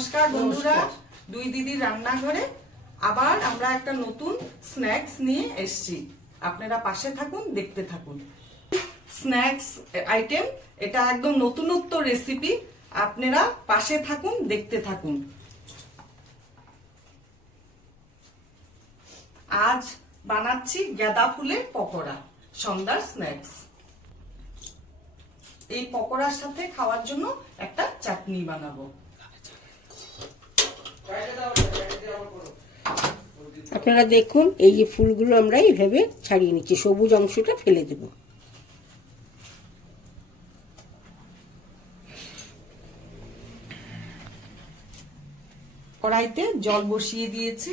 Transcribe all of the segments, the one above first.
নমস্কার বন্ধুরা, দুই দিদির রান্নাঘরে আবার আমরা একটা নতুন স্ন্যাক্স নিয়ে এসেছি। আপনারা পাশে থাকুন, দেখতে থাকুন। স্ন্যাক্স আইটেম, এটা একদম নতুনত্ব রেসিপি। আপনারা পাশে থাকুন, দেখতে থাকুন। আজ বানাচ্ছি গাঁদা ফুলের পকোড়া, সন্ধ্যার স্ন্যাক্স। এই পকোড়ার সাথে খাওয়ার জন্য একটা চাটনি বানাবো। আপনারা দেখুন, এই যে ফুলগুলো আমরা এইভাবে ছাড়িয়ে নিচ্ছি, সবুজ অংশটা ফেলে দেব। কড়াইতে জল বসিয়ে দিয়েছি,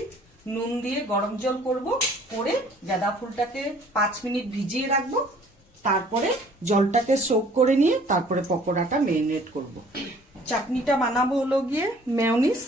নুন দিয়ে গরম জল করব, করে গাঁদা ফুলটাকে 5 মিনিট ভিজিয়ে রাখবো। তারপরে জলটাকে সোক করে নিয়ে তারপরে পকোড়াটা মেরিনেট করব। চাটনিটা বানাবো হলো গিয়ে মেয়োনিজ।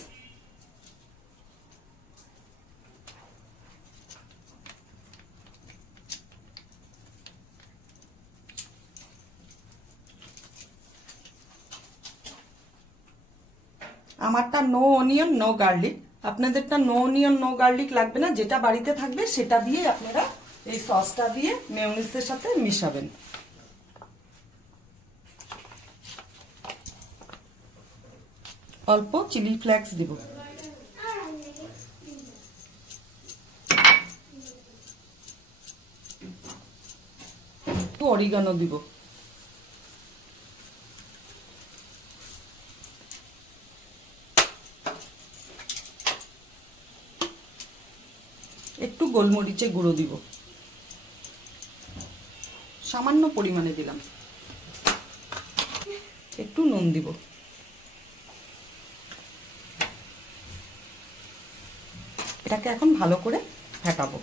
আমারটা নো অনিয়ন নো গার্লিক, আপনাদেরটা নো অনিয়ন নো গার্লিক লাগবে না। যেটা বাড়িতে থাকবে সেটা দিয়ে আপনারা এই সসটা দিয়ে মেয়োনিজের সাথে মিশাবেন। অল্প চিলি ফ্লেক্স দিব, একটু অরিগানো দিব, একটু গোলমরিচের গুঁড়ো দিব, সামান্য পরিমাণে দিলাম, একটু নুন দিব। এটাকে এখন ভালো করে ফেটাবো।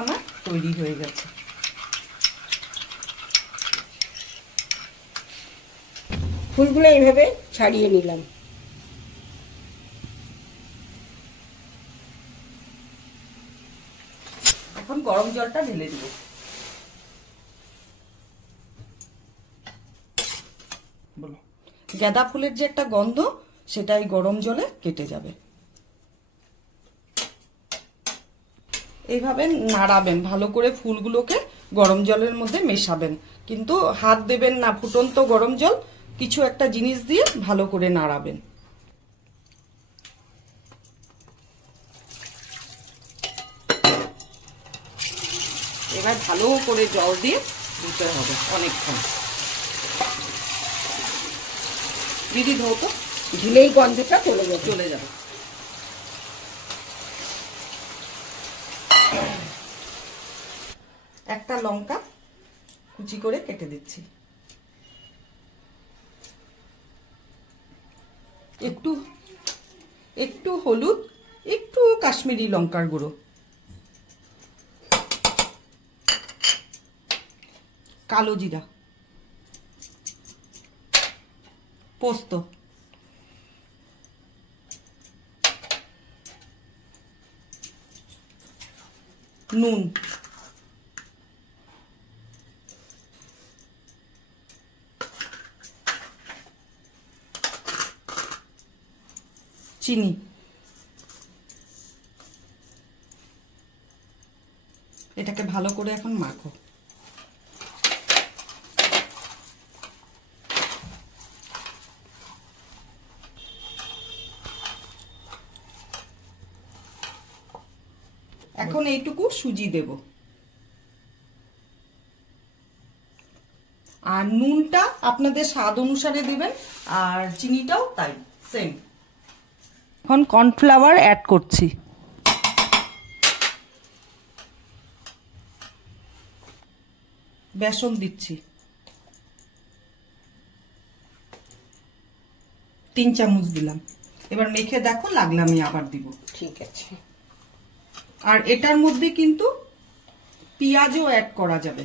আমার তৈরি হয়ে গেছে। ফুলগুলো এইভাবে ছাড়িয়ে নিলাম। এখন গরম জলটা ঢেলে দিব। গাঁদা ফুলের যে একটা গন্ধ, সেটা এই গরম জলে কেটে যাবে। এইভাবে নাড়াবেন, ভালো করে ফুলগুলোকে গরম জলের মধ্যে মেশাবেন, কিন্তু হাত দেবেন না। ফুটন্ত গরম জল কিছু একটা জিনিস দিয়ে ভালো করে নাড়াবেন। এবার ভালো করে জল দিয়ে দিতে হবে অনেকক্ষণ। দিদি ধো তো, ঢিলেই গন্ধটা চলে যাবে। একটা লঙ্কা কুচি করে কেটে দিচ্ছি, একটু হলুদ, একটু কাশ্মীরি লঙ্কার গুঁড়ো, কালো জিরা, পোস্ত, নুন, চিনি, এটাকে ভালো করে এখন মাখো। এখন এইটুকু সুজি দেব, আর নুনটা আপনাদের স্বাদ অনুসারে দিবেন, আর চিনিটাও তাই সেম। এখন কর্নফ্লাওয়ার অ্যাড করছি, বেসন দিচ্ছি 3 চামচ দিলাম। এবার মেখে দেখো, লাগলে আমি আবার দিব। ঠিক আছে। আর এটার মধ্যে কিন্তু পেঁয়াজও অ্যাড করা যাবে।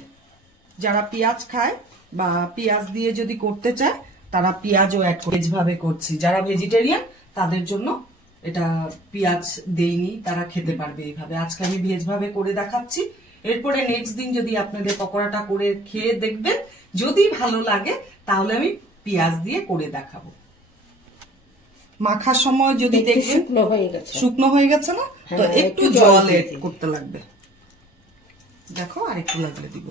যারা পেঁয়াজ খায় বা পেঁয়াজ দিয়ে যদি করতে চায় তারা পেঁয়াজও অ্যাড করে। ভেজভাবে করছি, যারা ভেজিটেরিয়ান তাদের জন্য এটা পেঁয়াজ দেইনি, তারা খেতে পারবে এইভাবে। আজকে আমি ভেজভাবে করে দেখাচ্ছি। এরপরে নেক্সট দিন যদি আপনাদের পকোড়াটা করে খেয়ে দেখবেন, যদি ভালো লাগে তাহলে আমি পেঁয়াজ দিয়ে করে দেখাবো। মাখার সময় যদি দেখবেন শুকনো হয়ে গেছে না, তো একটু জল এড করতে লাগবে। দেখো আর একটু লাগলে দিব,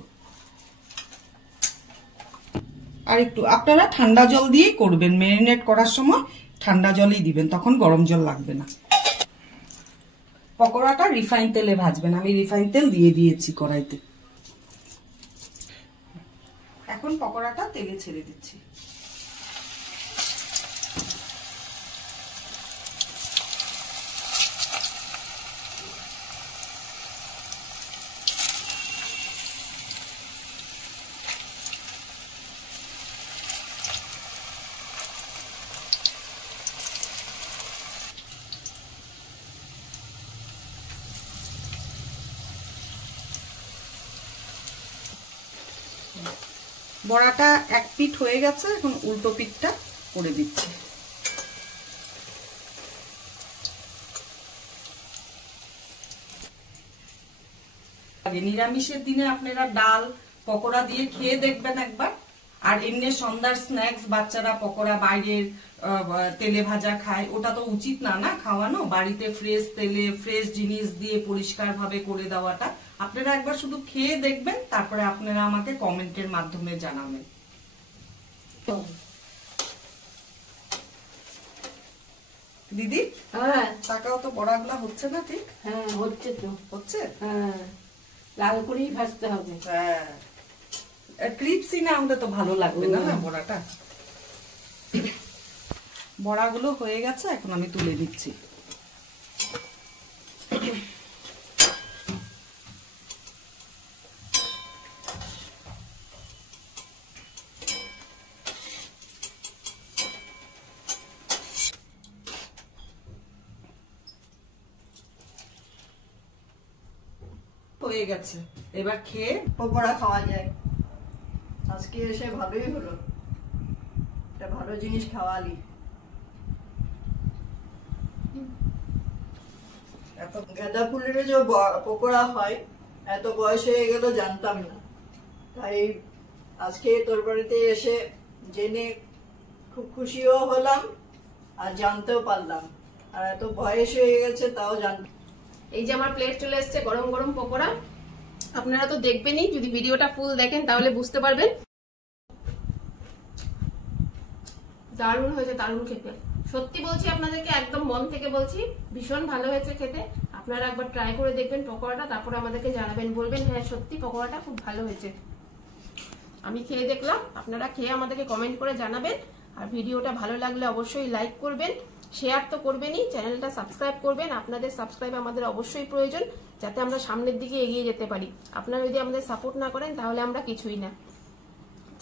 আর একটু। আপনারা ঠান্ডা জল দিয়েই করবেন, ম্যারিনেট করার সময় ঠান্ডা জলই দিবেন, তখন গরম জল লাগবে না। পকোড়াটা রিফাইন তেলে ভাজবেন, আমি রিফাইন তেল দিয়ে দিয়েছি কড়াইতে। এখন পকোড়াটা তেলে ছেড়ে দিচ্ছি। বড়াটা এক পিঠ হয়ে গেছে, এখন উল্টো পিঠটা করে দিচ্ছি। নিরামিষের দিনে আপনারা ডাল পকোড়া দিয়ে খেয়ে দেখবেন একবার। আর এমনি সন্ধ্যার স্ন্যাক্স, বাচ্চারা পকোড়া বাইরের তেলে ভাজা খায়, ওটা তো উচিত না না খাওয়ানো। বাড়িতে ফ্রেশ তেলে ফ্রেশ জিনিস দিয়ে পরিষ্কার ভাবে করে দেওয়াটা। আপনারা একবার শুধু খেয়ে দেখবেন, তারপরে আপনারা আমাকে কমেন্টের মাধ্যমে জানাবেন। দিদি টাকাও তো বড়াগুলা হচ্ছে না ঠিক? হ্যাঁ হচ্ছে তো, হচ্ছে। হ্যাঁ লাল করেই ভাজতে হবে। হ্যাঁ ক্রিপসি না হলে তো ভালো লাগবে না বড়াটা। বড়াগুলো হয়ে গেছে, এখন আমি তুলে দিচ্ছি। হয়ে গেছে, এবার খেয়ে পকোড়া খাওয়া যায়। আজকে এসে ভালোই হলো, একটা ভালো জিনিস খাওয়ালি। গাঁদা ফুলের যে পকোড়া হয়, এত বয়স হয়ে গেল জানতাম না, তাই আজকে তোর বাড়িতে এসে জেনে খুব খুশিও হলাম আর জানতেও পারলাম। আর এত বয়স হয়ে গেছে তাও জানতাম। এই যে আমার প্লেট চলে এসেছে গরম গরম পকোড়া। আপনারা তো দেখবেনই, যদি ভিডিওটা ফুল দেখেন তাহলে বুঝতে পারবেন। দারুণ হয়েছে, দারুণ খেতে। সত্যি বলছি আপনাদেরকে, একদম মন থেকে বলছি, ভীষণ ভালো হয়েছে খেতে। আপনারা একবার ট্রাই করে দেখবেন পকোড়াটা, তারপরে আমাদেরকে জানাবেন, বলবেন হ্যাঁ সত্যি পকোড়াটা খুব ভালো হয়েছে। আমি খেয়ে দেখলাম, আপনারা খেয়ে আমাদেরকে কমেন্ট করে জানাবেন। আর ভিডিওটা ভালো লাগলে অবশ্যই লাইক করবেন, শেয়ার তো করবেনই, চ্যানেলটা সাবস্ক্রাইব করবেন। আপনাদের সাবস্ক্রাইব আমাদের অবশ্যই প্রয়োজন, যাতে আমরা সামনের দিকে এগিয়ে যেতে পারি। আপনারা যদি আমাদের সাপোর্ট না করেন তাহলে আমরা কিছুই না।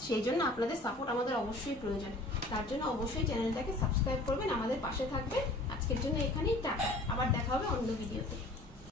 সেই জন্য আপনাদের সাপোর্ট আমাদের অবশ্যই প্রয়োজন। তার জন্য অবশ্যই চ্যানেলটাকে সাবস্ক্রাইব করবেন, আমাদের পাশে থাকবেন। আজকের জন্য এখানেই টাটা, আবার দেখা হবে অন্য ভিডিওতে।